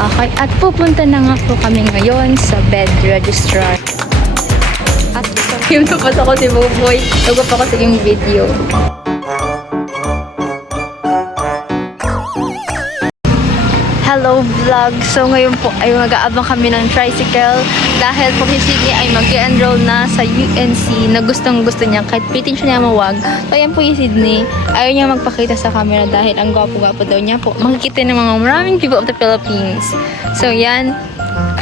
Okay, at pupunta na nga po kami ngayon sa bed registrar. At yung tapos ako si Buboy, nagpa pa kasi yung video. Hello vlog! So ngayon po ay mag-aabang kami ng tricycle dahil po si Sydney ay mag-enroll na sa UNC na gustong gusto niya kahit pitin siya niya mawag. So ayan po yung Sydney. Ayaw niya magpakita sa camera dahil ang gwapo-gwapo daw niya po. Makikita ng mga maraming people of the Philippines. So yan,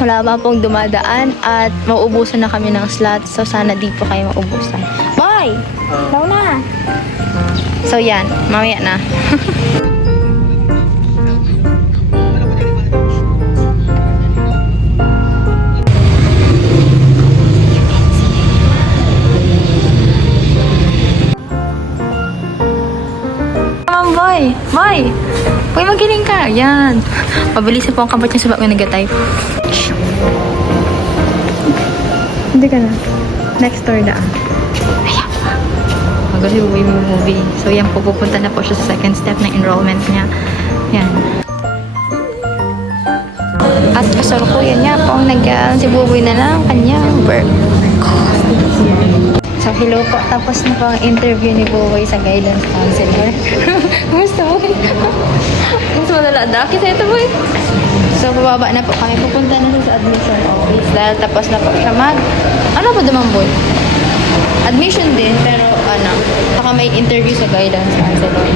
wala pa pong dumadaan at mauubusan na kami ng slot. So sana di po kayo maubusan. Bye! Daw na! So yan, mamaya na. Boy! Boy, magiling ka! Yan! Pabilisan po ang kampat niya sa bag na nag-type. Hindi ka na. Next door daan. Ayan pa. Mag-kasi bubuhay mo movie. So yan po, pupunta na po siya sa second step ng enrollment niya. Yan. At kasalukuyan niya po si Buboy na lang kanyang work. So, hello po. Tapos na po ang interview ni Buboy sa guidance counselor. Gusto mo? Gusto mo nalada? Kita ito, boy. So, bababa na po kami. Pupunta na sa admission office. Dahil tapos na po siya ano po naman, boy? Admission din, pero baka may interview sa guidance counselor.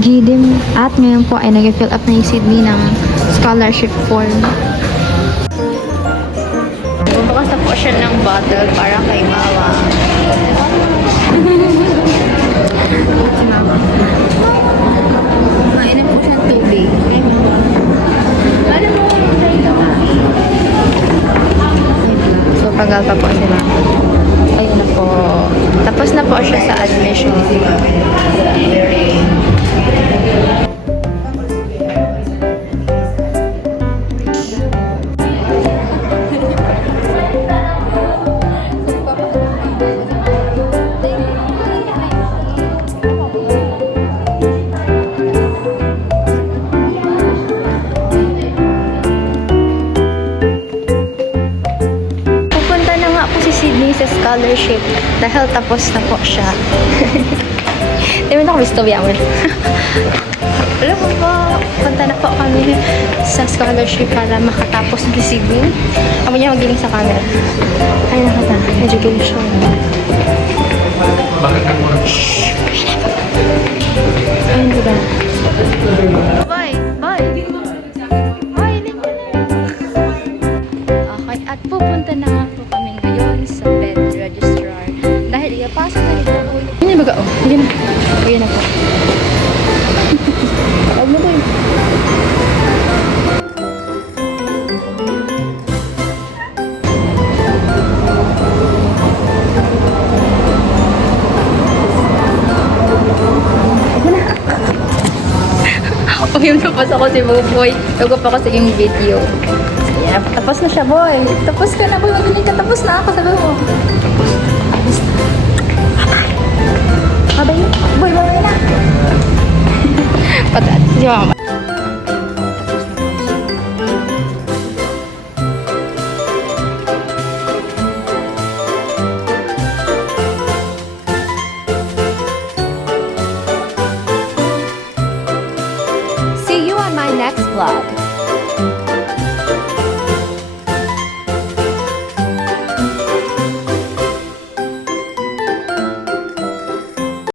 Gidim at ngayon po ay nag-fill up na yung Sydney ng scholarship form. Bubukas na po siya ng bottle para kay Mama. Si Mama. Mainam po siya tubig. So, pagal pa po si Mama. Ayun na po. Tapos na po siya sa admission. Sydney sa scholarship dahil tapos na po siya. Di ba gusto yaman? Alam mo po, punta na po kami sa scholarship para makatapos ng Sydney. Ako niya magiling sa camera. Ay, nakata. Education. Ayun, diba? Bye! Bye! Bye! Okay, at pupunta na nga po kami ngayon sa bed registrar. Dahil ipasok na nito ako. Hindi ba ka? Hindi na. Ayan na po. Huwag mo ko yung tapos ako si Buboy. Tago pa kasi yung video. Yeah, tapos na siya, boy. Tapos ka na, boy. Magaling ka. Tapos na ako sa mo. Tapos na. Babay na. Boy, babay na. Patat. Si Mama. See you on my next vlog.